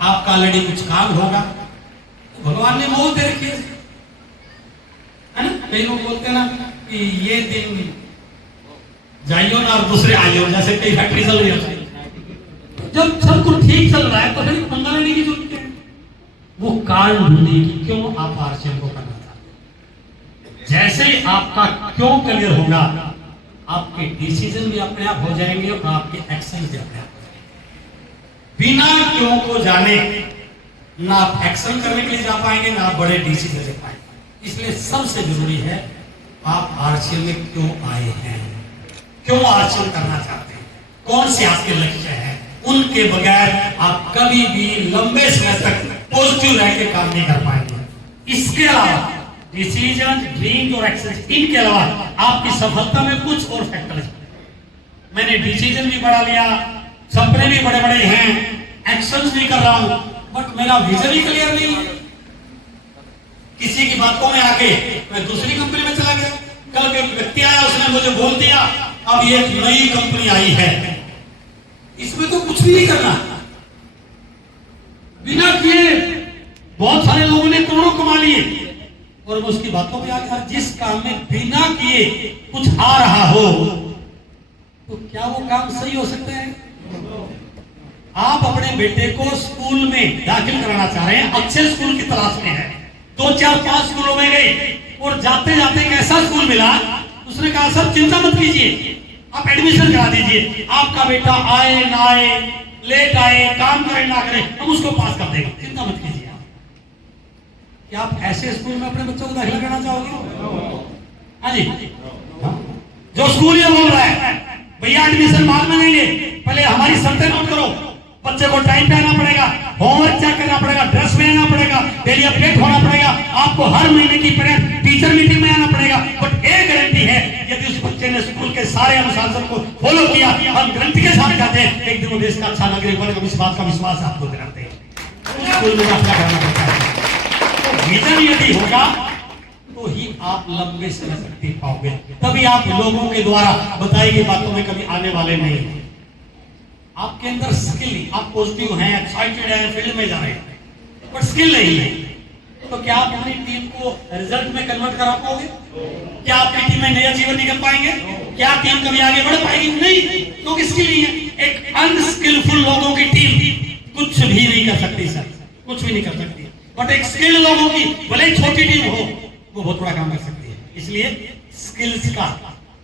आपका ऑलरेडी कुछ काम होगा, तो भगवान ने मोल दे रखी है ना। कई लोग बोलते ना कि ये दिन जाइयो ना और दूसरे आइयो, जैसे कई फैक्ट्री चल रही है, जब सब कुछ ठीक चल रहा है तो फिर पंगा लेने की जरूरत है। वो कारण ढूंढिए कि क्यों आप आरसीएम को करना चाहते हैं। जैसे ही आपका क्यों क्लियर होगा, आपके डिसीजन भी अपने आप हो जाएंगे और आपके एक्शन भी अपने आप हो जाएंगे। बिना क्यों को जाने ना आप एक्शन करने के लिए जा पाएंगे, ना आप बड़े डिसीजन ले पाएंगे। इसलिए सबसे जरूरी है आप आरसीएम में क्यों आए हैं, क्यों आरसीएम करना चाहते हैं, कौन से आपके लक्ष्य हैं। उनके बगैर आप कभी भी लंबे समय तक पॉजिटिव रह के काम नहीं कर पाएंगे। इसके अलावा डिसीजन, ड्रीम और एक्शन, इनके अलावा आपकी सफलता में कुछ और फैक्टर्स। मैंने डिसीजन भी बढ़ा लिया, सपने भी बड़े बड़े हैं, एक्शंस भी कर रहा हूं, बट मेरा विजन ही क्लियर नहीं है। किसी की बातों में आके मैं दूसरी कंपनी में चला गया। कल एक व्यक्ति आया, उसने मुझे बोल दिया अब ये नई कंपनी आई है, इसमें तो कुछ भी नहीं करना, बिना किए बहुत सारे लोगों ने करोड़ों कमा लिए, और उसकी बातों में आकर जिस काम में बिना किए कुछ आ रहा हो, तो क्या वो काम सही हो सकता है? आप अपने बेटे को स्कूल में दाखिल कराना चाह रहे हैं, अच्छे स्कूल की तलाश में है, 2 4 5 स्कूलों में गए और जाते जाते एक ऐसा स्कूल मिला, उसने कहा सर चिंता मत कीजिए, आप एडमिशन करा दीजिए, आपका बेटा आए ना आए, लेट आए, काम करे ना करे, हम उसको पास कर देंगे, चिंता मत कीजिए। आप क्या आप ऐसे स्कूल में अपने बच्चों को दाखिला करना चाहोगे? हाँ जी, जो स्कूल ये बोल रहा है भैया एडमिशन बाद में देंगे, पहले हमारी शर्तें नोट करो, बच्चे को टाइम पे आना पड़ेगा, होमवर्क चेक करना पड़ेगा, ड्रेस में आना पड़ेगा, डेली अपडेट होना पड़ेगा, आपको हर महीने की पेरेंट टीचर मीटिंग में आना पड़ेगा। बट एक गारंटी है, यदि उस बच्चे ने स्कूल के सारे अनुशासन को फॉलो किया, हम गारंटी के साथ कहते हैं एक दिन वो देश का अच्छा नागरिक बनेगा। इस बात का विश्वास आपको दिलाते हैं। स्कूल में दाखिला करना पड़ता है, तो विजन यदि होगा तो ही आप लंबे समय तक टिक पाओगे, तभी आप लोगों के द्वारा बताई गई बातों में कभी आने वाले नहीं। आपके अंदर स्किल, आप पॉजिटिव हैं, एक्साइटेड हैं, फील्ड में जा रहे हैं, बट स्किल नहीं है, तो क्या आप अपनी टीम को रिजल्ट में कन्वर्ट करा पाओगे? क्या आपकी टीम में नया जीवन निकल पाएंगे? क्या टीम कभी आगे बढ़ पाएगी? नहीं, क्योंकि स्किल नहीं है। एक अनस्किलफुल लोगों की टीम कुछ भी नहीं कर सकती सर, कुछ भी नहीं कर सकती, बट एक स्किल लोगों की भले ही छोटी टीम हो, वो बहुत बड़ा काम कर सकती है। इसलिए स्किल्स का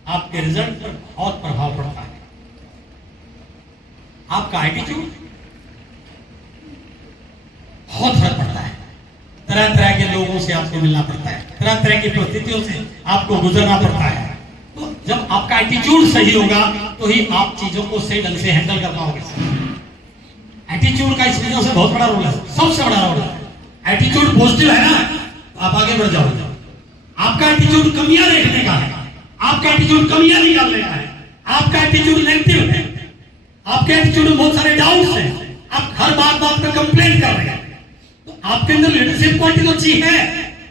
आपके रिजल्ट पर बहुत प्रभाव पड़ता है। आपका एटीट्यूड बहुत फर्क पड़ता है, तरह तरह के लोगों से आपको मिलना पड़ता है, तरह तरह की परिस्थितियों से आपको गुजरना पड़ता है। तो जब आपका एटीट्यूड सही होगा तो ही आप चीजों को सही ढंग से हैंडल कर पाओगे। एटीट्यूड का इस वजह से बहुत बड़ा रोल है, सबसे बड़ा रोल है। एटीट्यूड पॉजिटिव है ना, तो आप आगे बढ़ जाओगे। आपका एटीट्यूड कमियां देखने का है, आपका एटीट्यूड कमियां निकालने का है, आपका एटीट्यूड नेगेटिव है, आपके एटीट्यूड में बहुत सारे डाउट्स हैं, आप हर बात पर कंप्लेंट कर रहे हैं, तो आपके अंदर लीडरशिप क्वालिटी तो अच्छी है,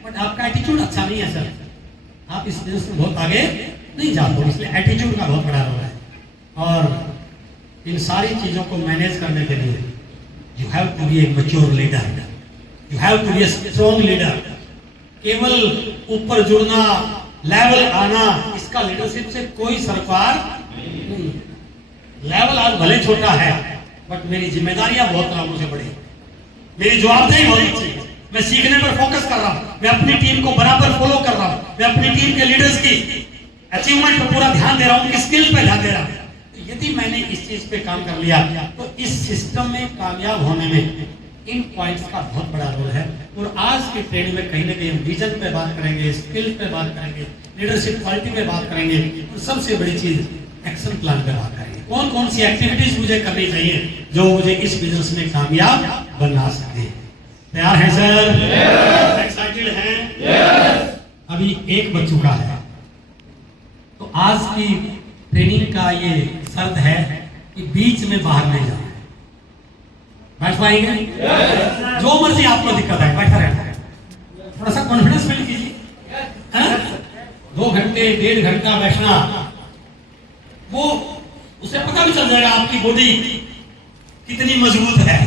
बट आपका एटीट्यूड अच्छा नहीं है सर, आप इस बिजनेस में बहुत आगे नहीं जा पाओगे। इसलिए एटीट्यूड का बहुत बड़ा रोल है, और इन सारी चीजों को मैनेज करने के लिए you have to be a mature leader, you have to be a strong leader. केवल ऊपर जुड़ना, लेवल आना, इसका लीडरशिप से कोई सरोकार नहीं। लेवल आज भले छोटा है, बट मेरी जिम्मेदारियां बहुत मुझे बड़ी, मेरी जवाबदेही बहुत अच्छी है, मैं सीखने पर फोकस कर रहा हूं, मैं अपनी टीम को बराबर फॉलो कर रहा हूं, मैं अपनी टीम के लीडर्स की अचीवमेंट पर पूरा ध्यान दे रहा हूं, उनकी स्किल पे ध्यान दे रहा हूं। तो यदि मैंने इस चीज पे काम कर लिया, तो इस सिस्टम में कामयाब होने में इन पॉइंट्स का बहुत बड़ा रोल है। और आज की ट्रेनिंग में कहीं ना कहीं हम विजन पे बात करेंगे, स्किल पे बात करेंगे, लीडरशिप क्वालिटी पे बात करेंगे, और सबसे बड़ी चीज एक्शन प्लान पे बात करेंगे। कौन कौन सी एक्टिविटीज मुझे करनी चाहिए जो मुझे इस बिजनेस में कामयाब बना सकते हैं। तैयार है सर? एक्साइटेड हैं? अभी एक बज चुका है, तो आज की ट्रेनिंग का ये शर्त है कि बीच में बाहर नहीं जाना। बैठ पाएंगे? जो मर्जी आपको दिक्कत है, बैठा रहना है, थोड़ा सा कॉन्फिडेंस बिल्ड कीजिए। 2 घंटे 1.5 घंटा बैठना, वो उसे पता भी चल जाएगा आपकी बॉडी कितनी मजबूत है।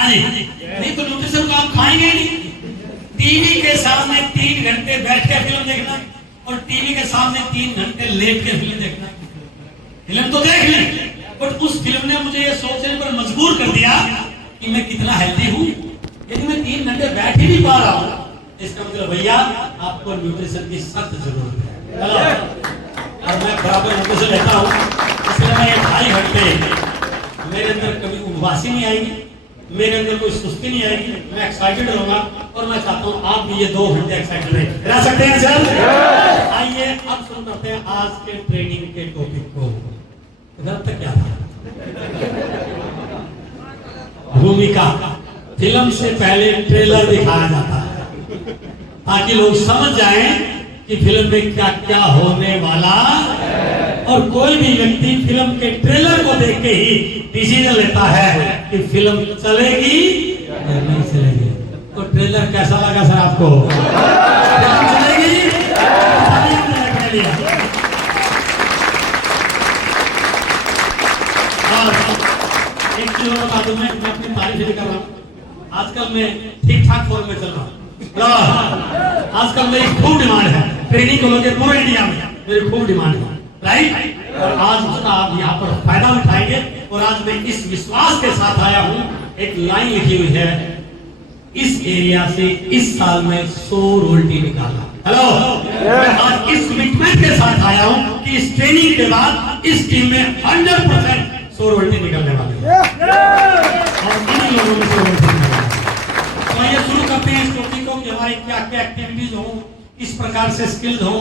हाँ जी, नहीं तो न्यूट्रिशन को आप खाएंगे नहीं। टीवी के सामने 3 घंटे बैठ के फिल्म देखना और टीवी के सामने 3 घंटे लेट के फिल्म देखना, फिल्म तो देख लें, बट उस फिल्म ने मुझे ये सोचने पर मजबूर कर दिया कि मैं कितना हेल्दी हूँ, यदि मैं 3 घंटे बैठ ही नहीं पा रहा हूँ। इसका मतलब भैया आपको न्यूट्रिशन की सख्त जरूरत है। हेलो, और मैं बराबर न्यूट्रिशन लेता हूँ, इसलिए मैं 2.5 घंटे मेरे अंदर कभी उबासी नहीं आएगी, मेरे अंदर कोई सुस्ती नहीं आएगी, मैं एक्साइटेड रहूंगा और मैं चाहता हूँ आप भी ये 2 घंटे एक्साइटेड रह सकते हैं सर। आइए अब शुरू करते हैं आज के ट्रेनिंग के टॉपिक को। इधर तक क्या था? भूमिका। फिल्म से पहले ट्रेलर दिखाया जाता है ताकि लोग समझ जाएं कि फिल्म में क्या क्या होने वाला, और कोई भी व्यक्ति फिल्म के ट्रेलर को देख के ही डिसीजन लेता है कि फिल्म चलेगी या नहीं चलेगी। तो ट्रेलर कैसा लगा सर आपको? फिल्म चलेगी? और एक चीज और बता दूं, मैं अपनी तारीफ नहीं कर रहा हूँ, आजकल मैं ठीक ठाक फॉर्म में चल रहा हूँ। आजकल मेरी खूब डिमांड है, ट्रेनिंग को लेकर पूरे इंडिया में मेरी खूब डिमांड है, राइट? और आज उसका आप यहाँ पर फायदा उठाएंगे। और आज मैं इस विश्वास के साथ आया हूँ, एक लाइन लिखी हुई है, इस एरिया से इस साल में 100 रोल्टी निकाला। हेलो, मैं आज इस कमिटमेंट के साथ आया हूँ कि इस ट्रेनिंग के बाद इस टीम में 100% 100 रोल्टी निकलने वाली है और इन लोगों में 100 रोल्टी निकलने। तो ये शुरू करते हैं इस टॉपिक को कि हमारी क्या क्या एक्टिविटीज हो, किस प्रकार से स्किल्स हो,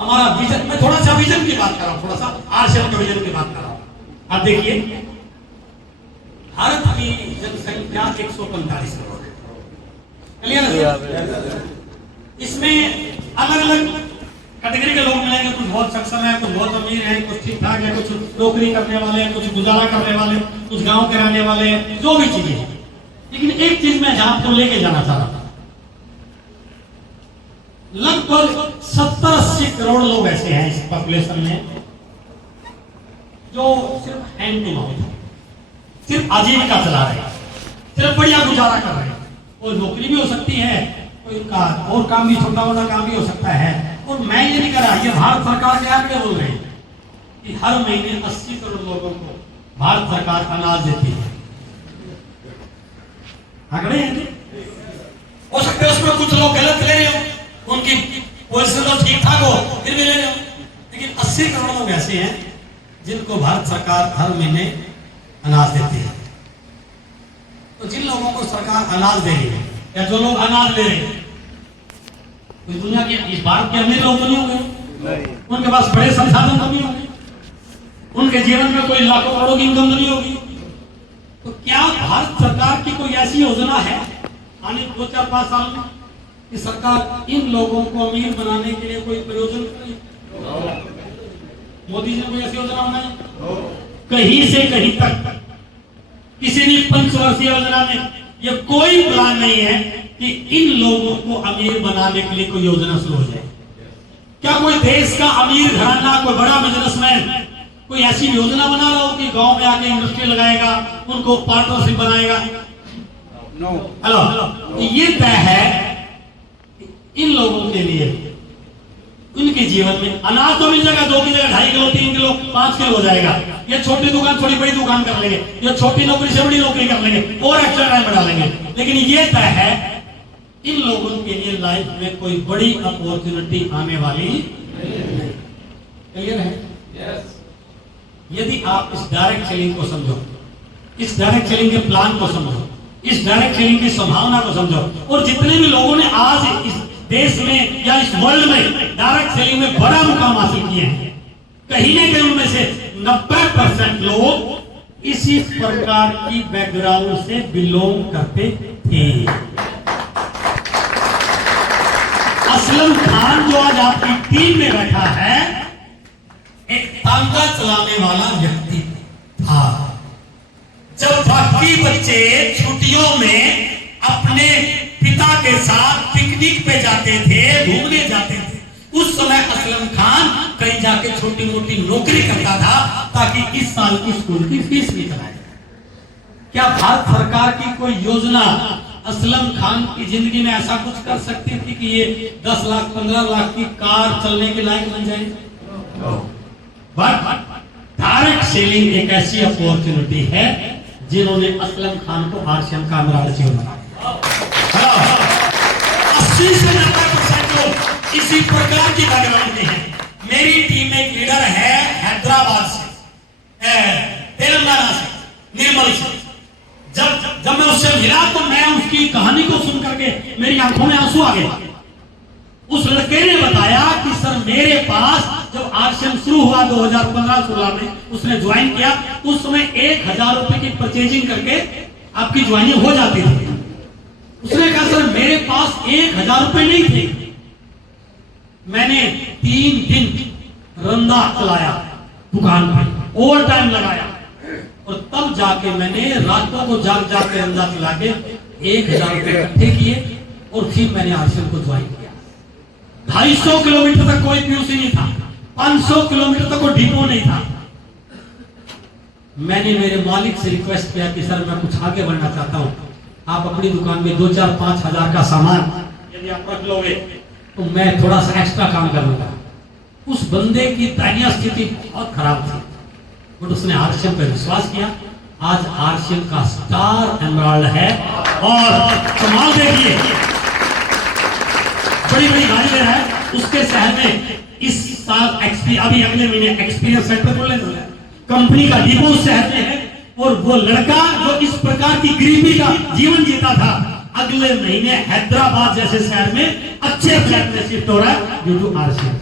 हमारा विजन। मैं थोड़ा सा विजन की बात कर रहा हूँ, थोड़ा सा आरसीएम के विजन की बात कर रहा हूँ। आप देखिए, भारत की जनसंख्या 145 करोड़ है, क्लियर है? इसमें अलग अलग कैटेगरी के लोग मिलेंगे, कुछ बहुत सक्षम है, कुछ बहुत अमीर है, कुछ ठीक ठाक है, कुछ नौकरी करने वाले हैं, कुछ गुजारा करने वाले, कुछ गांव के रहने वाले हैं, जो भी चीजें हैं। लेकिन एक चीज मैं जहां आपको लेके जाना चाह रहा था, लगभग 70-80 करोड़ लोग ऐसे हैं इस पॉपुलेशन में जो सिर्फ हैंड टू माउथ, सिर्फ आजीविका चला रहे हैं, सिर्फ बढ़िया गुजारा कर रहे हैं। और नौकरी भी हो सकती है, कोई का और काम भी, छोटा मोटा काम भी हो सकता है। और मैं ये नहीं कर रहा, ये भारत सरकार के आंकड़े बोल रहे हैं कि हर महीने 80 करोड़ लोगों को भारत सरकार अनाज देती है। आंकड़े हैं, हो सकते है उसमें कुछ लोग गलत ले रहे हो, उनकी पोजीशन तो ठीक ठाक हो, फिर भी ले रहे हो, लेकिन 80 करोड़ लोग ऐसे हैं जिनको भारत सरकार हर महीने अनाज देती है। तो जिन लोगों को सरकार अनाज दे रही है या जो लोग अनाज ले रहे हैं, कोई दुनिया के इस भारत के अमीर लोग तो नहीं होंगे, उनके पास बड़े संसाधन तो नहीं होंगे, उनके जीवन में कोई लाखों करोड़ों की इनकम तो नहीं होगी। तो क्या भारत सरकार की कोई ऐसी योजना है आने 2-4-5 साल में कि सरकार इन लोगों को अमीर बनाने के लिए कोई प्रयोजन करे? मोदी जी ने कोई ऐसी योजना बनाई? कहीं से कहीं तक किसी भी पंचवर्षीय योजना में ये कोई प्लान नहीं है कि इन लोगों को अमीर बनाने के लिए कोई योजना शुरू हो जाए। क्या कोई देश का अमीर घराना, कोई बड़ा बिजनेसमैन कोई ऐसी योजना बना रहा हो कि गांव में आके इंडस्ट्री लगाएगा, उनको पार्टनरशिप बनाएगा? नो। हेलो, ये तय है इन लोगों के लिए उनके जीवन में अनाज तो मिल जाएगा, 2 की जगह 2.5 किलो, 3 किलो, 5 किलो हो जाएगा। ये छोटी दुकान थोड़ी बड़ी दुकान कर लेंगे, ये छोटी नौकरी से बड़ी नौकरी कर लेंगे और एक्स्ट्रा टाइम बढ़ा लेंगे। लेकिन ये तय है इन लोगों के लिए लाइफ में कोई बड़ी अपॉर्चुनिटी आने वाली नहीं। क्लियर है? यस। यदि आप इस डायरेक्ट सेलिंग को समझो, इस डायरेक्ट सेलिंग के प्लान को समझो, इस डायरेक्ट सेलिंग की संभावना को समझो, और जितने भी लोगों ने आज इस देश में या इस वर्ल्ड में डायरेक्ट सेलिंग में बड़ा मुकाम हासिल किए हैं, कहीं ना कहीं उनमें से 90% लोग इसी प्रकार की बैकग्राउंड से बिलोंग करते थे। असलम खान जो आज आपकी टीम में बैठा है, एक तांगा चलाने वाला व्यक्ति था। जब बाकी बच्चे छुट्टियों में अपने पिता के साथ पिकनिक पे जाते थे, घूमने जाते थे, उस समय असलम खान कहीं जाके छोटी मोटी नौकरी करता था ताकि इस साल की स्कूल की फीस भी चलाए। क्या भारत सरकार की कोई योजना असलम खान की जिंदगी में ऐसा कुछ कर सकती थी कि ये 10 लाख 15 लाख की कार चलने के लायक बन जाए? बट डायरेक्ट सेलिंग एक ऐसी अपॉर्चुनिटी है जिन्होंने असलम खान को आरसीएम का अमरावती बनाया। 80 से 90% लोग इसी प्रकार की बैकग्राउंड के हैं। मेरी टीम में एक लीडर है हैदराबाद से, तेलंगाना से, निर्मल से। जब मैं उससे मिला तो मैं उसकी कहानी को सुन करके मेरी आंखों में आंसू आ गए। उस लड़के ने बताया कि सर मेरे पास जब आरसीएम शुरू हुआ 2015-16 में उसने ज्वाइन किया, उस समय 1000 रुपए की परचेजिंग करके आपकी ज्वाइनिंग हो जाती थी। उसने कहा सर मेरे पास 1000 रुपए नहीं थे, मैंने 3 दिन रंदा चलाया दुकान पर, ओवर टाइम लगाया और तब जाके मैंने रातों को जाग के रंदा चला के 1000 रुपए इकट्ठे किए और फिर मैंने आरसीएम को ज्वाइन किया। 250 किलोमीटर तक कोई पीयूसी नहीं था, 500 किलोमीटर तक कोई डिपो नहीं था। मैंने मेरे मालिक से रिक्वेस्ट किया कि सर मैं कुछ आगे बढ़ना चाहता हूं, आप अपनी दुकान में 2-4-5 हजार का सामान यदि आप रख लोगे तो मैं थोड़ा सा एक्स्ट्रा काम करूंगा। उस बंदे की दयनीय स्थिति बहुत खराब थी, बट उसने आरसीएम पर विश्वास किया। आज आरसीएम का स्टार एमराल्ड है और कमाल देखिए, बड़ी बड़ी गाड़ी ले रहा है। उसके शहर में इस साल अभी अगले महीने एक्सपीरियंस सेंटर खोलने वाला है, कंपनी का डिपो उस शहर में है। और वो लड़का जो इस प्रकार की गरीबी का जीवन जीता था, अगले महीने हैदराबाद जैसे शहर में अच्छे फ्लैट में शिफ्ट हो रहा है ड्यू टू आरसीएम।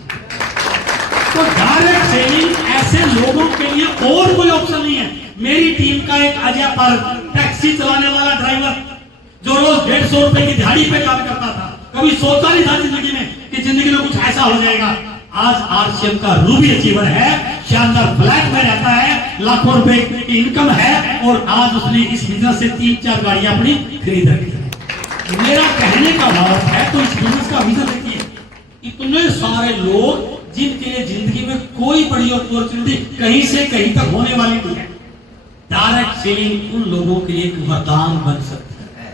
तो डायरेक्ट सेलिंग ऐसे लोगों के लिए और कोई ऑप्शन नहीं है। मेरी टीम का एक अजय पाल टैक्सी चलाने वाला ड्राइवर जो रोज 150 रुपए की दिहाड़ी पे काम करता था, कभी सोचा नहीं था जिंदगी में कि जिंदगी में कुछ ऐसा हो जाएगा। आज आरसीएम का रूबी अचीवर है, शानदार फ्लैट में रहता है, लाखों रुपए की इनकम है और आज उसने इस बिजनेस से 3-4 गाड़ियां अपनी खरीद रखी है। मेरा कहने का भाव है तो इस बिजनेस का विजन देखिए, इतने सारे लोग जिनके लिए जिंदगी में कोई बड़ी अपॉर्चुनिटी कहीं से कहीं तक होने वाली नहीं है। डायरेक्ट सेलिंग उन लोगों के लिए एक वरदान बन सकती है।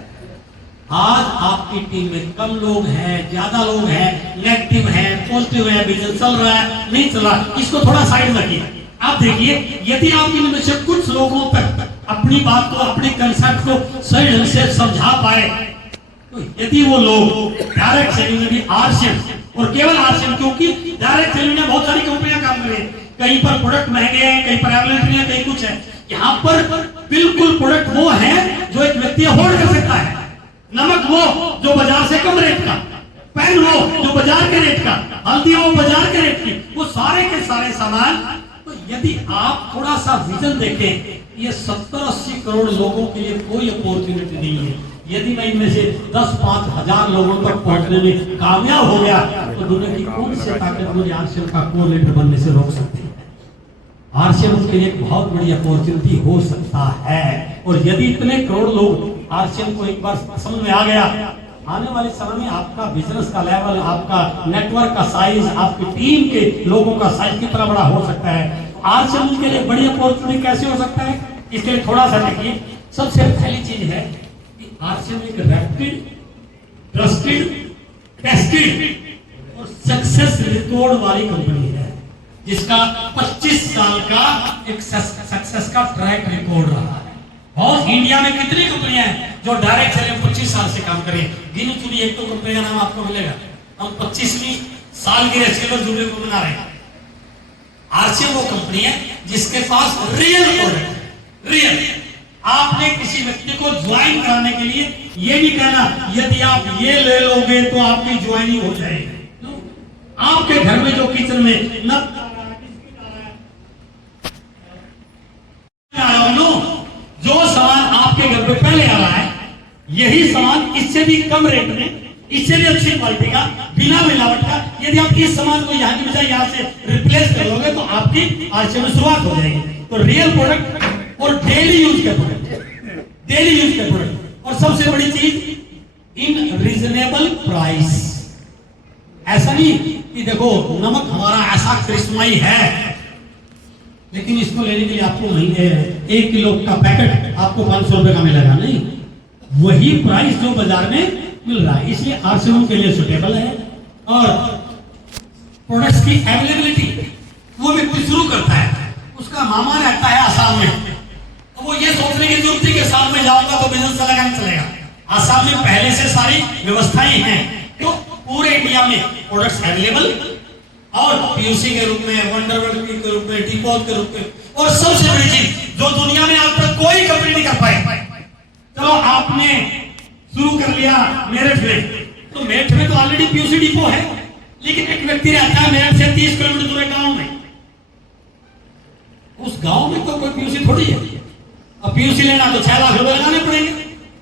आज आपकी टीम में कम लोग हैं, ज्यादा लोग हैं, नेगेटिव है, पॉजिटिव है, बिजनेस चल रहा है, नहीं चल रहा, इसको थोड़ा साइड रखिए। आप देखिए, यदि आप इनमें से कुछ लोगों तक अपनी बात को, अपने कंसेप्ट को सही ढंग से समझा पाए, तो यदि वो लोग डायरेक्ट सेलिंग में भी आरसीएम और केवल आरसीएम, क्योंकि डायरेक्ट सेलिंग में बहुत सारी कंपनियां काम कर रही हैं, कहीं पर प्रोडक्ट महंगे हैं, कहीं पर अवेलेबल है, कहीं कुछ है। यहाँ पर बिल्कुल प्रोडक्ट वो है जो एक व्यक्ति अफोर्ड कर सकता है। नमक वो जो बाजार से कम रेट का, पेन वो जो बाजार के रेट का, हल्दी वो बाजार के रेट की, वो सारे के सारे सामान। तो यदि आप थोड़ा सा विजन देखें, ये 70-80 करोड़ लोगों के लिए कोई अपॉर्चुनिटी नहीं है। यदि मैं इनमें से 10-5 हजार लोगों तक पहुंचने में कामयाब हो गया तो दुनिया की कौन सी ताकत मुझे आरसीएम का कोऑर्डिनेटर बनने से रोक सकती है? आरसीएम के लिए एक बहुत बड़ी अपॉर्चुनिटी हो सकता है। और यदि इतने करोड़ लोग आरसीएम को एक बार समझ में आ गया, आने वाले समय में आपका बिजनेस का लेवल, आपका नेटवर्क का साइज, आपकी टीम के लोगों का साइज कितना बड़ा हो सकता है। आरसीएम के लिए बड़ी अपॉर्चुनिटी कैसे हो सकता है, इसके लिए थोड़ा सा देखिए। सबसे पहली चीज है कि आरसीएम एक रैपिड, ट्रस्टेड, टेस्टेड और सक्सेस रिकॉर्ड वाली कंपनी है, जिसका 25 साल का एक सक्सेस का ट्रैक रिकॉर्ड रहा है। और इंडिया में कितनी कंपनियां हैं जो डायरेक्ट सेलिंग 25 साल से काम कर रही है? गिनी चुनी एक तो कंपनी का नाम आपको मिलेगा। हम 25वीं साल की सिल्वर जुबली को मना रहे हैं। आरसीएम वो कंपनी है जिसके पास रियल प्रोडक्ट, रियल। आपने किसी व्यक्ति को ज्वाइन कराने के लिए ये नहीं कहना यदि आप ये ले लोगे तो आपकी ज्वाइनिंग हो जाएगी। आपके घर में जो किचन में न जो सामान आपके घर पे पहले आ रहा है, यही सामान इससे भी कम रेट में, इससे भी अच्छी क्वालिटी का, बिना मिलावट का, यदि आप इस सामान को यहाँ की बजाय यहाँ से रिप्लेस कर लोगे तो आपकी आरसीएम में शुरुआत हो जाएगी। तो रियल प्रोडक्ट और डेली यूज के प्रोडक्ट, डेली यूज के प्रोडक्ट, और सबसे बड़ी चीज इन रीजनेबल प्राइस। ऐसा नहीं कि देखो नमक हमारा ऐसा करिश्माई है लेकिन इसको लेने के लिए आपको महीने 1 किलो का पैकेट आपको 500 रुपए का मिलेगा नहीं, वही प्राइस जो बाजार में मिल रहा है। इसलिए आरसीएम के लिए सुटेबल है। और प्रोडक्ट्स की अवेलेबिलिटी वो व्यक्ति शुरू करता है, उसका मामा रहता है आसाम में, तो वो ये सोचने की जरूरत है कि आसाम में जाऊंगा तो बिजनेस चलेगा नहीं चलेगा। आसाम में पहले से सारी व्यवस्थाएं हैं, तो पूरे इंडिया में प्रोडक्ट्स अवेलेबल और पीयूसी के रूप में, वंडरवर्ल्ड के रूप में, डीपोट के रूप में, और सबसे बड़ी चीज जो दुनिया में आज तक कोई कंपनी नहीं कर पाई। चलो आपने शुरू कर लिया मेरठ में, तो मेरठ में तो ऑलरेडी पीयूसी डिपो है, लेकिन एक व्यक्ति रहता है मेरठ से 30 किलोमीटर दूर गांव में, उस गांव में तो कोई पीयूसी थोड़ी है। अब पीयूसी लेना तो 6 लाख रुपए लगाने पड़ेंगे,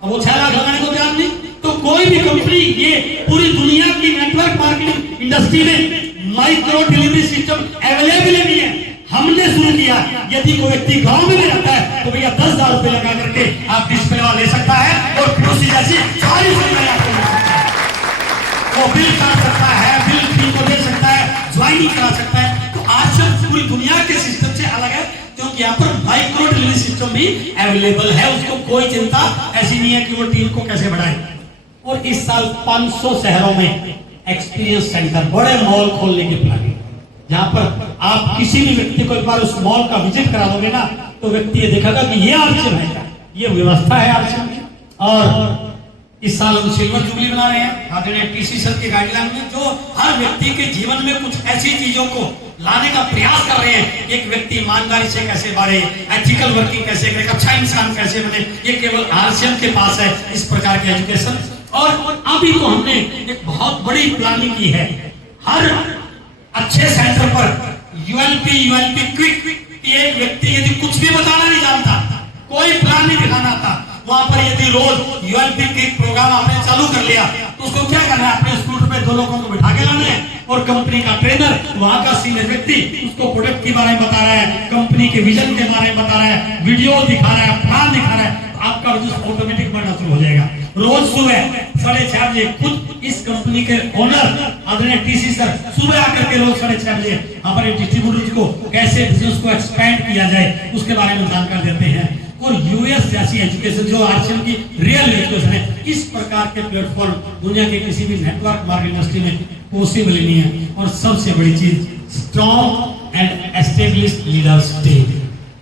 अब वो 6 लाख लगाने को तैयार नहीं। तो कोई भी कंपनी ये पूरी दुनिया की नेटवर्क मार्केटिंग इंडस्ट्री में माइक्रो डिलीवरी सिस्टम अवेलेबल नहीं है, हमने शुरू किया। यदि कोई व्यक्ति गांव में भी रहता है तो भैया 10,000 रुपए लगा करके आप डिस्प्ले ले सकता है और पीयूसी जैसी सारी सुविधाएं आपको मिल सकता है। वो बिल काट सकता है, बिल फी को दे सकता है, ज्वाइनिंग करा सकता है। तो आज पूरी दुनिया के सिस्टम से अलग है, क्योंकि यहाँ पर माइक्रो डिलीवरी सिस्टम भी अवेलेबल है। उसको कोई चिंता ऐसी नहीं है कि वो टीम को कैसे बढ़ाए। और इस साल 500 शहरों में एक्सपीरियंस सेंटर, बड़े मॉल खोलने की प्लानिंग, जहां पर आप किसी भी व्यक्ति को एक बार उस मॉल का विजिट करा दोगे ना, तो व्यक्ति ये देखेगा कि ये आरसीएम है क्या, ये व्यवस्था है आरसीएम की। और इस साल हम सिल्वर जुबली बना रहे हैं आदरणीय टीसी सर के गाइडलाइन में, जो हर व्यक्ति के जीवन में कुछ ऐसी चीजों को लाने का प्रयास कर रहे हैं। एक व्यक्ति ईमानदारी से कैसे बढ़े, एथिकल वर्किंग कैसे करे, अच्छा इंसान कैसे बने, ये केवल आरसीएम के पास है इस प्रकार के एजुकेशन। और अभी तो हमने एक बहुत बड़ी प्लानिंग की है, हर अच्छे सेंटर पर यूएलपी क्विक, एक व्यक्ति यदि कुछ भी बताना नहीं जानता, कोई प्लान नहीं दिखाना आता, वहां पर यदि रोज यूएलपी क्विक प्रोग्राम आपने चालू कर लिया, तो उसको क्या करना है, अपने स्कूटर पे 2 लोगों को बिठा के लाना है और कंपनी का ट्रेनर, वहां का सीनियर व्यक्ति उसको प्रोडक्ट के बारे में बता रहा है, कंपनी के विजन के बारे में बता रहा है, वीडियो दिखा रहा है, प्लान दिखा रहा है, आपका बिजनेस ऑटोमेटिक बढ़ना शुरू हो जाएगा। रोज सुबह 6:30 बजे खुद इस कंपनी के ओनर आदरणीय टीसी सर सुबह आकर के रोज 6:30 बजे हमारे डिस्ट्रीब्यूटर्स को कैसे बिजनेस को एक्सपेंड किया जाए उसके बारे में जानकारी देते हैं। और यूएस जैसी एजुकेशन जो आरसीएम की रियल एजुकेशन है, इस प्रकार के प्लेटफॉर्म दुनिया के किसी भी नेटवर्क मार्केट इंडस्ट्री में पॉसिबल नहीं है। और सबसे बड़ी चीज, strong and established leaders team.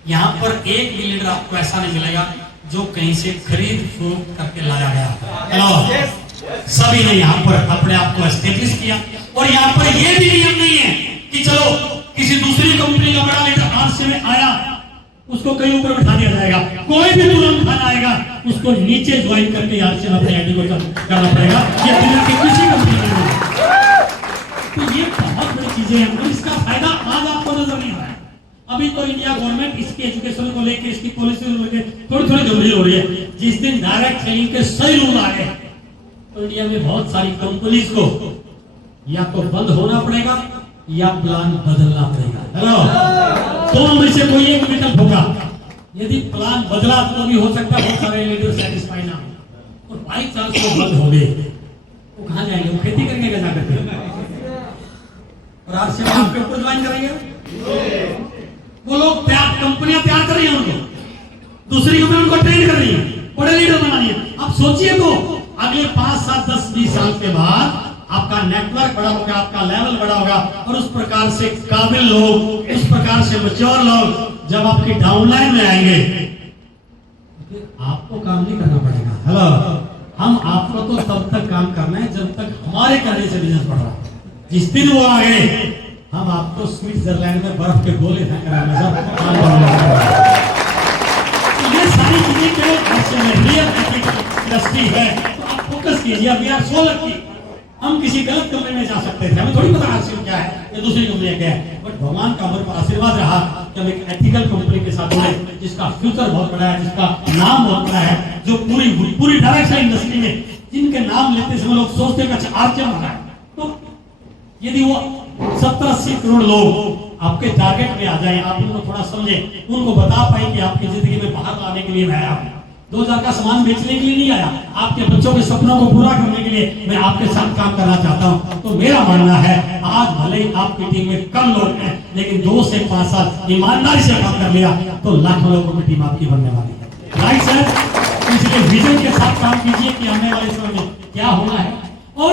यहाँ पर एक भी लीडर आपको ऐसा नहीं मिलेगा जो कहीं से खरीद फरोख्त करके लाया गया। हेलो, सभी ने यहाँ पर अपने आप को एस्टेब्लिश किया। और यहाँ पर यह भी नियम नहीं है कि चलो किसी दूसरी कंपनी का बड़ा लीडर आरसीएम में आया उसको कहीं ऊपर बैठा दिया जाएगा, कोई भी तुरंत खाना आएगा उसको नीचे ज्वाइन करके आरसीएम अपने आईडी को करना पड़ेगा। ये दुनिया की किसी कंपनी में नहीं। तो ये बहुत बड़ी चीजें हैं और इसका फायदा आज आपको नजर नहीं आ रहा है। अभी तो इंडिया गवर्नमेंट इसकी एजुकेशन को लेकर, इसकी पॉलिसी को लेकर थोड़ी गंभीर हो रही है। जिस दिन डायरेक्ट सेलिंग के सही रूल आ गए तो इंडिया में बहुत सारी कंपनीज को या तो बंद होना पड़ेगा या प्लान बदलना पड़ेगा। हेलो, दोनों में से कोई एक विकल्प होगा। यदि प्लान बदला तो भी हो सकता है बहुत सारे लीडर सेटिस्फाई ना हो, और बाई चांस वो बंद हो गए तो कहां जाएंगे, वो खेती करेंगे क्या जाकर, और आरसीएम आपके ऊपर ज्वाइन करेंगे। वो लोग कंपनियां तैयार कर रही हैं, उनको दूसरी कंपनी उनको ट्रेन कर रही है, बड़े लीडर बना रही है। अब सोचिए तो अगले 5, 7, 10, 20 साल के बाद आपका नेटवर्क बड़ा होगा, आपका लेवल बड़ा होगा, और उस प्रकार से काबिल लोग, उस प्रकार से मैच्योर लोग जब आपकी डाउनलाइन में आएंगे तो आपको काम नहीं करना पड़ेगा। हेलो, हम आपको तो तब तक काम करना है जब तक हमारे करने से बिजनेस बढ़ रहा है। जिस दिन वो आ गए हम आपको स्विट्जरलैंड में बर्फ के गोले फेंक रहे हैं। ये सारी चीजें रियल इंडस्ट्री है, तो आप फोकस कीजिए। वी आर सो लकी, हम किसी गलत कंपनी में जा सकते थे, हमें थोड़ी पता आरसीएम क्या है या दूसरी कंपनी क्या है, बट भगवान का हमारे पर आशीर्वाद रहा कि हम एक एथिकल कंपनी के साथ जुड़े, जिसका फ्यूचर बहुत बड़ा है, जिसका नाम बहुत बड़ा है, जो पूरी डायरेक्ट इंडस्ट्री में जिनके नाम लेते समय लोग सोचते हैं अच्छा आरसीएम आ रहा है। तो यदि वो 70-80 करोड़ लोग आपके टारगेट में आ जाए, आप उनको थोड़ा समझे, उनको बता पाए कि आपकी जिंदगी में बाहर लाने के लिए मैं आया हूं, 2000 का सामान बेचने के लिए नहीं आया, आपके बच्चों के सपनों को पूरा करने के लिए मैं आपके साथ काम करना चाहता हूं। तो मेरा मानना है आज भले ही आपकी टीम में कम लोग हैं, लेकिन 2 से 5 साल ईमानदारी से काम कर लिया तो लाखों लोगों की टीम आपकी बनने वाली है। राइट सर, इसलिए विजन के साथ काम कीजिए कि आने वाले समय में क्या होना है। और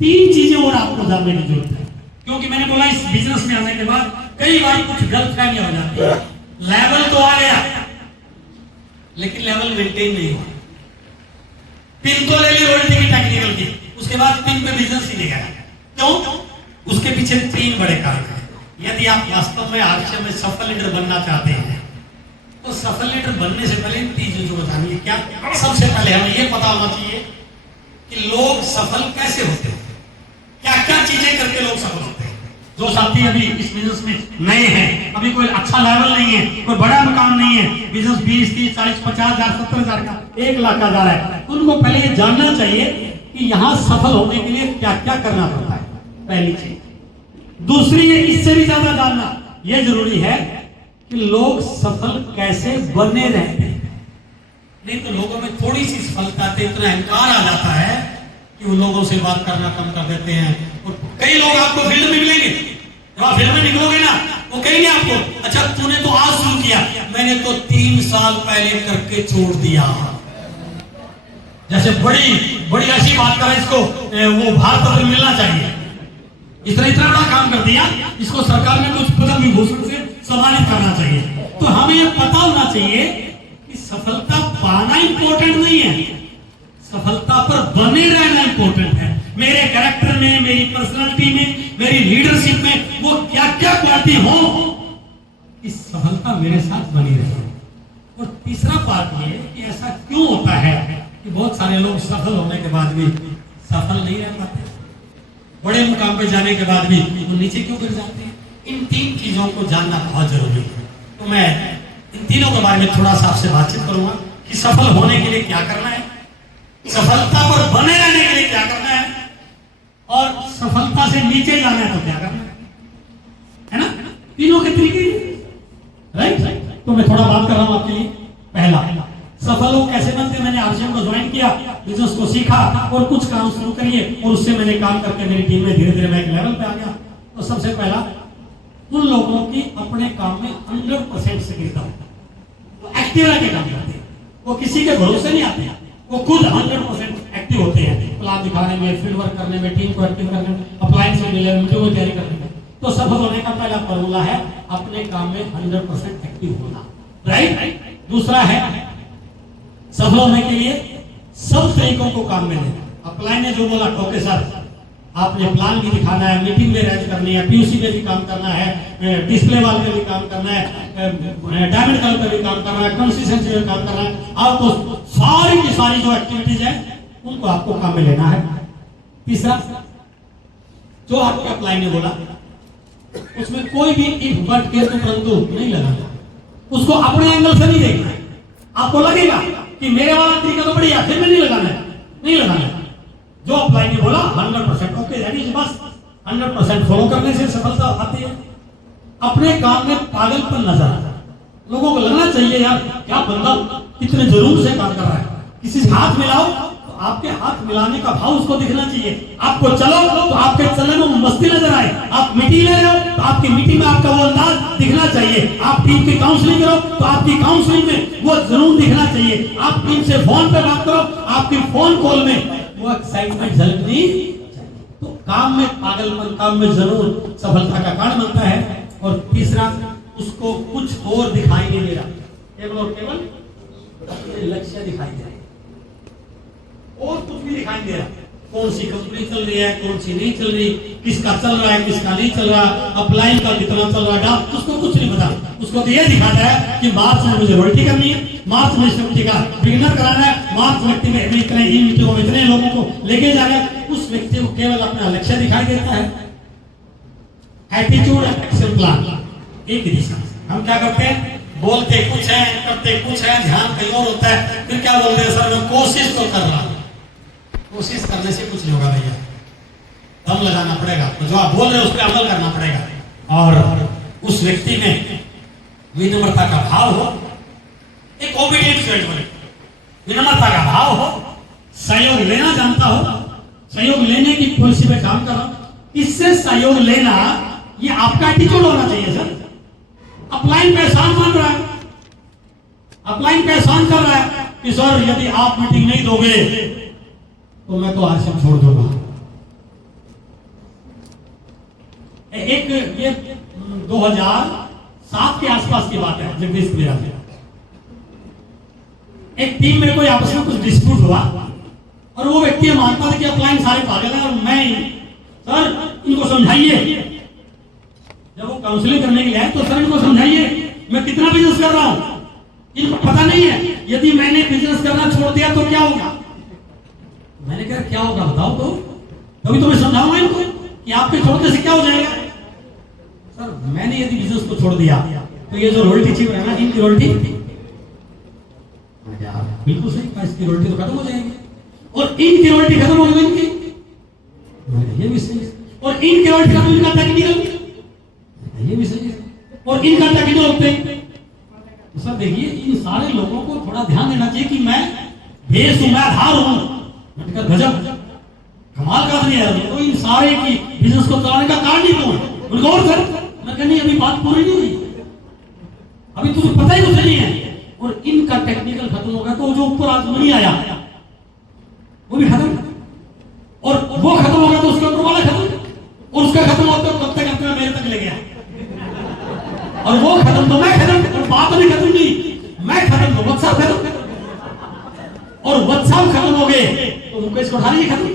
3 चीजें और आपको जानने की जरूरत है, क्योंकि मैंने बोला इस बिजनेस में आने के बाद कई बार कुछ गलतफहमियां हो जाती है। लेवल तो आ गया लेकिन लेवल मेंटेन नहीं हुआ। पिन तो ले ली रॉयल्टी की टेक्निकल की, उसके बाद पिन पे बिजनेस ही नहीं गया। क्यों? उसके पीछे 3 बड़े कारण हैं। यदि आप वास्तव में आरक्षण में सफल लीडर बनना चाहते हैं तो सफल लीडर बनने से पहले 3 चीजों को जानिए। क्या? सबसे पहले हमें यह पता होना चाहिए कि लोग सफल कैसे होते हैं, क्या क्या चीजें करके लोग सफल होते हैं। जो साथी अभी इस बिजनेस में नए हैं, अभी कोई अच्छा लेवल नहीं है, कोई बड़ा मुकाम नहीं है, बिजनेस 20, 30, 40, 50 हजार, 70 हजार का 1 लाख का जा रहा है, उनको पहले ये जानना चाहिए कि यहाँ सफल होने के लिए क्या क्या करना पड़ता है, पहली चीज। दूसरी है, इससे भी ज्यादा जानना यह जरूरी है कि लोग सफल कैसे बने रहते हैं। नहीं तो लोगों में थोड़ी सी सफलता से इतना अहंकार आ जाता है कि वो लोगों से बात करना कम कर देते हैं। और कई लोग आपको फील्ड में मिलेंगे, जब आप फील्ड में निकलोगे ना, वो कहेंगे आपको, अच्छा तूने तो आज शुरू किया, मैंने तो 3 साल पहले करके छोड़ दिया। जैसे बड़ी ऐसी बात करें, इसको वो भारत रत्न मिलना चाहिए, इतना बड़ा काम कर दिया, इसको सरकार ने कुछ पद्म विभूषण से सम्मानित करना चाहिए। तो हमें ये पता होना चाहिए कि सफलता पाना इंपॉर्टेंट नहीं है, सफलता पर बने रहना इंपॉर्टेंट है। मेरे कैरेक्टर में, मेरी पर्सनालिटी में, मेरी लीडरशिप में वो क्या क्या क्वालिटी हो कि सफलता मेरे साथ बनी रहे। और तीसरा बात ये कि ऐसा क्यों होता है कि बहुत सारे लोग सफल होने के बाद भी सफल नहीं रह पाते, बड़े मुकाम पे जाने के बाद भी वो नीचे क्यों गिर जाते हैं। इन 3 चीजों को जानना बहुत जरूरी है। तो मैं इन तीनों के बारे में थोड़ा सा आपसे बातचीत करूंगा कि सफल होने के लिए क्या करना है, सफलता पर बने रहने के लिए क्या करना है, और सफलता से नीचे जाना है तो क्या करना है ना। तीनों के तरीके, राइट। तो मैं थोड़ा बात कर रहा हूं आपके लिए। पहला, सफल लोग कैसे बनते हैं। मैंने आरसीएम को ज्वाइन किया, बिजनेस को सीखा और कुछ काम शुरू करिए, और उससे मैंने काम करके मेरी टीम में धीरे धीरे मैं एक लेवल पे आ गया। तो सबसे पहला, उन लोगों की अपने काम में 100% सक्रियता होता है, वो एक्टिव रह के काम करते हैं, वो किसी के भरोसे नहीं आते हैं, वो खुद 100% एक्टिव होते हैं, प्लान दिखाने में, फील्ड वर्क करने में, टीम को एक्टिव करने में, अप्लायंस में मिले मीटिंग की तैयारी करने में। तो सफल होने का पहला फॉर्मूला है अपने काम में 100% एक्टिव होना, राइट। दूसरा है, सफल होने के लिए सब तरीकों को काम में लेना। अप्लाई ने जो बोला, ओके सर आपने प्लान भी दिखाना है, मीटिंग में अरेंज करनी है, पीयूसी पे भी काम करना है, डिस्प्ले वाल पे भी काम करना है, डायमंड कलर पे भी काम करना है, कंसिस्टेंसी पे काम करना है। आपको सारी की सारी जो एक्टिविटीज है उनको आपको काम में लेना है। तीसरा, जो आपको अप्लाई ने बोला उसमें कोई भी इफ बट किंतु परंतु नहीं लगाना, उसको अपने एंगल से नहीं देखना। आपको लगेगा कि मेरे वाला तरीका तो बढ़िया, फिर मैं नहीं लगाना है, नहीं लगाना है। जो अप्लाई ने बोला 100% ओके, बस 100% फॉलो करने से सफलता आती है। अपने काम में पागलपन नजर आता है, लोगों को लगना चाहिए यार क्या बंदा कितने जुनून से काम कर रहा है। किसी से हाथ मिलाओ तो आपके हाथ मिलाने का भाव उसको दिखना चाहिए। आपको चलो तो आपके चलने में मस्ती नजर आए, आप मीटिंग ले रहे हो तो आपकी मीटिंग में आपका वो अंदाज दिखना चाहिए, आप टीम की काउंसलिंग करो तो आपकी काउंसलिंग में वो जुनून दिखना चाहिए, आप टीम से फोन पे बात करो आपकी फोन कॉल में वो एक्साइटमेंट झलकनी। तो काम में पागलपन, काम में जुनून सफलता का कारण बनता है। और तीसरा, उसको कुछ और दिखाई नहीं दे रहा, केवल और केवल अपने लक्ष्य दिखाई दे रहे, और कुछ भी दिखाई दे रहा। कौन सी कंपनी चल रही है, कौन सी नहीं चल रही, किसका चल रहा है, किसका नहीं चल रहा, अप्लाई का कितना चल रहा है, उसको कुछ नहीं पता। उसको तो यह दिखाता है कि मार्च में मुझे रॉयल्टी करनी है, मार्च में समिति का बिगिनर कराना है, मार्च व्यक्ति में इतने ही मीटिंगों में इतने लोगों को लेके जाना है। उस व्यक्ति को केवल अपना लक्ष्य दिखाई देता है। एटीट्यूड एक्शन प्लान एक ही दिशा। हम क्या करते हैं, बोलते कुछ है, करते कुछ है, ध्यान कहीं और होता है। फिर क्या बोलते हैं, सर मैं कोशिश तो कर रहा हूं। कोशिश करने से कुछ नहीं होगा भैया, दम लगाना पड़ेगा, तो जो आप बोल रहे हैं उस पर अमल करना पड़ेगा। और उस व्यक्ति में विनम्रता का भाव हो, एक ओबीडिएंट स्टूडेंट बने। विनम्रता का भाव हो, सहयोग लेना जानता हो, सहयोग लेने की पॉलिसी पे काम कर रहा हूं, इससे सहयोग लेना ये आपका एटीट्यूड होना चाहिए सर। अपलाइन पे एहसान मान रहा है, अपलाइन पे एहसान कर रहा है कि सर यदि आप मीटिंग नहीं दोगे तो मैं तो आश्रम छोड़ दूंगा। एक ये 2007 के आसपास की बात है, जगदीशपुर में एक टीम में कोई आपस में कुछ डिस्प्यूट हुआ और वो व्यक्ति मानता था कि अपलाइन सारे पागल है और मैं सर इनको समझाइए। जब वो काउंसलिंग करने के लिए आए तो सर इनको समझाइए मैं कितना बिजनेस कर रहा हूं, इनको पता नहीं है यदि मैंने बिजनेस करना छोड़ दिया तो क्या होगा। मैंने कहा क्या होगा बताओ तो, तभी तो मैं समझाऊंगा इनको कि आपके छोड़ने से क्या हो जाएगा। सर मैंने यदि बिजनेस को छोड़ दिया तो ये जो रॉयल्टी चीफ है ना, इनकी रॉयल्टी बिल्कुल सही, इसकी रॉयल्टी तो खत्म हो जाएगी और इनकी रॉयल्टी खत्म हो जाएगी इनकी, ये भी सही है। और इनकी रॉयल्टी खत्म, इनका टेक्निकल, ये भी सही है। और इनका टेक्निकल होते हैं तो सर देखिए इन सारे लोगों को थोड़ा ध्यान देना चाहिए कि मैं भेष हूं, मैं आधार हूं। गजब कमाल का नहीं है तो इन सारे की बिजनेस को चलाने का कारण ही कौन है उनको और सर। मैं कहनी अभी बात पूरी नहीं हुई, अभी तुझे पता ही कुछ नहीं है। और इनका टेक्निकल खत्म हो गया तो जो ऊपर आज नहीं आया वो भी खत्म, और वो खत्म हो गया तो उसके ऊपर वाला खत्म, और उसका खत्म होता कब तक अपना मेरे तक ले गया, और वो खत्म तो मैं खत्म, और बात अभी खत्म नहीं, मैं खत्म तो वत्सा खत्म, और वत्सा खत्म हो गए तो मुकेश कोठारी जी खत्म,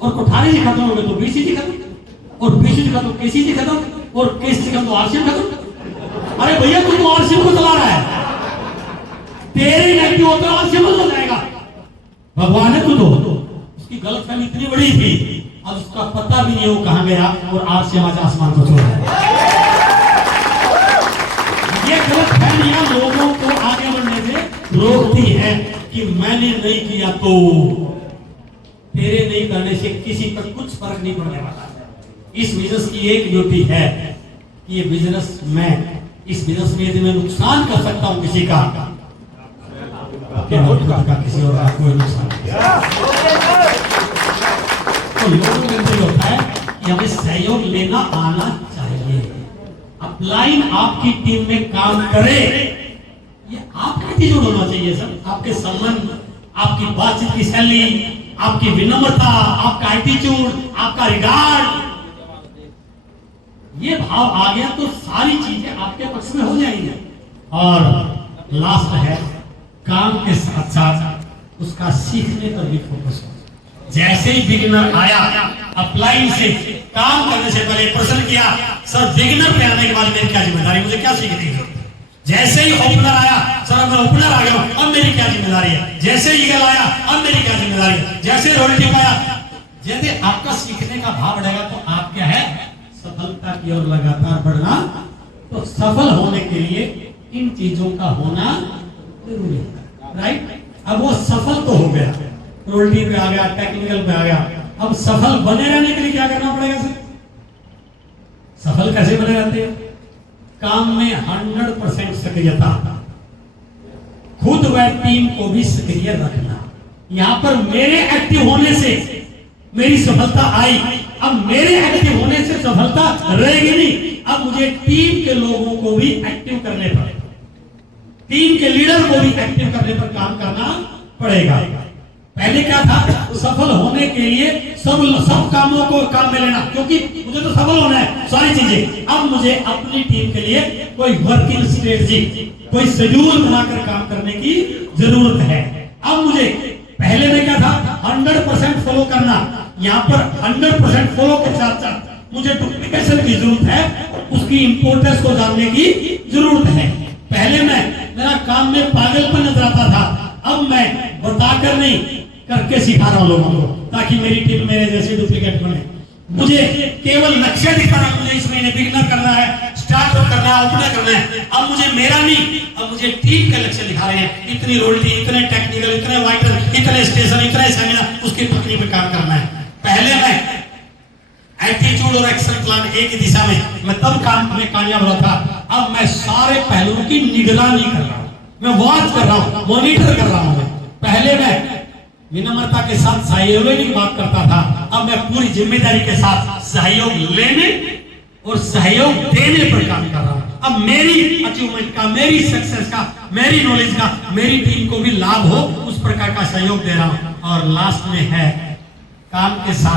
और कोठारी जी खत्म हो गए तो बीसी जी खत्म, और बीसी जी खत्म केसी जी खत्म, और केसी जी खत्म तो आरसीएम खत्म। अरे भैया तू तो आरसीएम को चला रहा है, तेरे नेगेटिव होता आरसीएम हो जाएगा। भगवान है तू तो, उसकी गलतफहमी इतनी बड़ी थी अब उसका पता भी नहीं वो कहां गया और आरसीएम आज आसमान को छोड़। ये गलतफहमियां लोगों को आगे बढ़ने से रोकती है कि मैंने नहीं किया तो तेरे नहीं करने से किसी पर कुछ फर्क नहीं पड़ने वाला। इस बिजनेस की एक ब्यूटी है कि ये बिजनेस में, इस बिजनेस में यदि मैं नुकसान कर सकता हूं किसी का किसी और का कोई नुकसान तो लोगों को ये होता है कि हमें सहयोग लेना आना चाहिए। अपलाइन आपकी टीम में काम करे, ये आपका एटीट्यूड होना चाहिए सर। आपके संबंध, आपकी बातचीत की शैली, आपकी विनम्रता, आपका एटीट्यूड, आपका रिगार्ड, ये भाव आ गया तो सारी चीजें आपके पक्ष में हो जाएंगी। और लास्ट है काम के साथ साथ उसका सीखने पर भी फोकस हो। जैसे ही बिगिनर आया अपलाइन से काम करने से पहले प्रश्न किया सर बिगिनर पे आने के बाद मेरी क्या जिम्मेदारी, मुझे क्या सीखने की जरूरत है। जैसे ही ओपनर आया सर मैं ओपनर आ गया अब मेरी क्या जिम्मेदारी है। जैसे ही ईगल आया अब मेरी क्या जिम्मेदारी है। जैसे रॉयल्टी पाया, जैसे आपका सीखने का भाव बढ़ेगा तो आप क्या है सफलता की ओर लगातार बढ़ना। तो सफल होने के लिए इन चीजों का होना जरूरी है, राइट। अब वो सफल तो हो गया, रॉयल्टी पे आ गया, टेक्निकल पे आ गया, अब सफल बने रहने के लिए क्या करना पड़ेगा सर। सफल कैसे बने रहते हैं? काम में 100% सक्रियता, खुद व टीम को भी सक्रिय रखना। यहां पर मेरे एक्टिव होने से मेरी सफलता आई, अब मेरे एक्टिव होने से सफलता रहेगी नहीं, अब मुझे टीम के लोगों को भी एक्टिव करने पड़ेगा, टीम के लीडर को भी एक्टिव करने पर काम करना पड़ेगा। पहले क्या था, सफल होने के लिए सब कामों को काम में लेना, क्योंकि मुझे तो सफल होना है सारी चीजें। अब मुझे अपनी टीम के लिए कोई वर्किंग स्ट्रेटजी, कोई शेड्यूल बनाकर काम करने की जरूरत है। अब मुझे पहले में क्या था 100% फॉलो करना, यहाँ पर 100% फॉलो के साथ साथ मुझे डुप्लीकेशन की जरूरत है, उसकी इंपोर्टेंस को जानने की जरूरत है। पहले मैं मेरा काम में पागलपन नजर आता था, अब मैं बताकर नहीं करके सिखा रहा हूं लोगों को, ताकि मेरी टीम मेरे जैसे डुप्लीकेट बने। मुझे केवल लक्ष्य दिखा रहा, मुझे इस महीने बिगिनर करना है, स्टार्टअप करना है, ओपनर करना है। अब मुझे मेरा नहीं, अब मुझे टीम का लक्ष्य दिखा रहे हैं, इतनी रॉयल्टी, इतने टेक्निकल, इतने वाइटर, इतने स्टेशन, इतने सेमिनार, उसकी पकड़ी पे काम करना है। पहले मैं एटीट्यूड और एक्शन प्लान एक ही दिशा में, मैं तब काम में कामयाब रहा था। अब मैं सारे पहलुओं की निगरानी कर रहा हूं, मैं वॉच कर रहा हूं, मॉनिटर कर रहा हूं। पहले मैं विनम्रता के साथ सहयोगी बात करता था, अब मैं पूरी जिम्मेदारी के साथ सहयोग लेने और सहयोग देने पर काम कर रहा हूं। अब मेरी अचीवमेंट का, मेरी सक्सेस का, मेरी नॉलेज का, मेरी टीम को भी लाभ हो, उस प्रकार का सहयोग दे रहा हूं। और लास्ट में है काम के साथ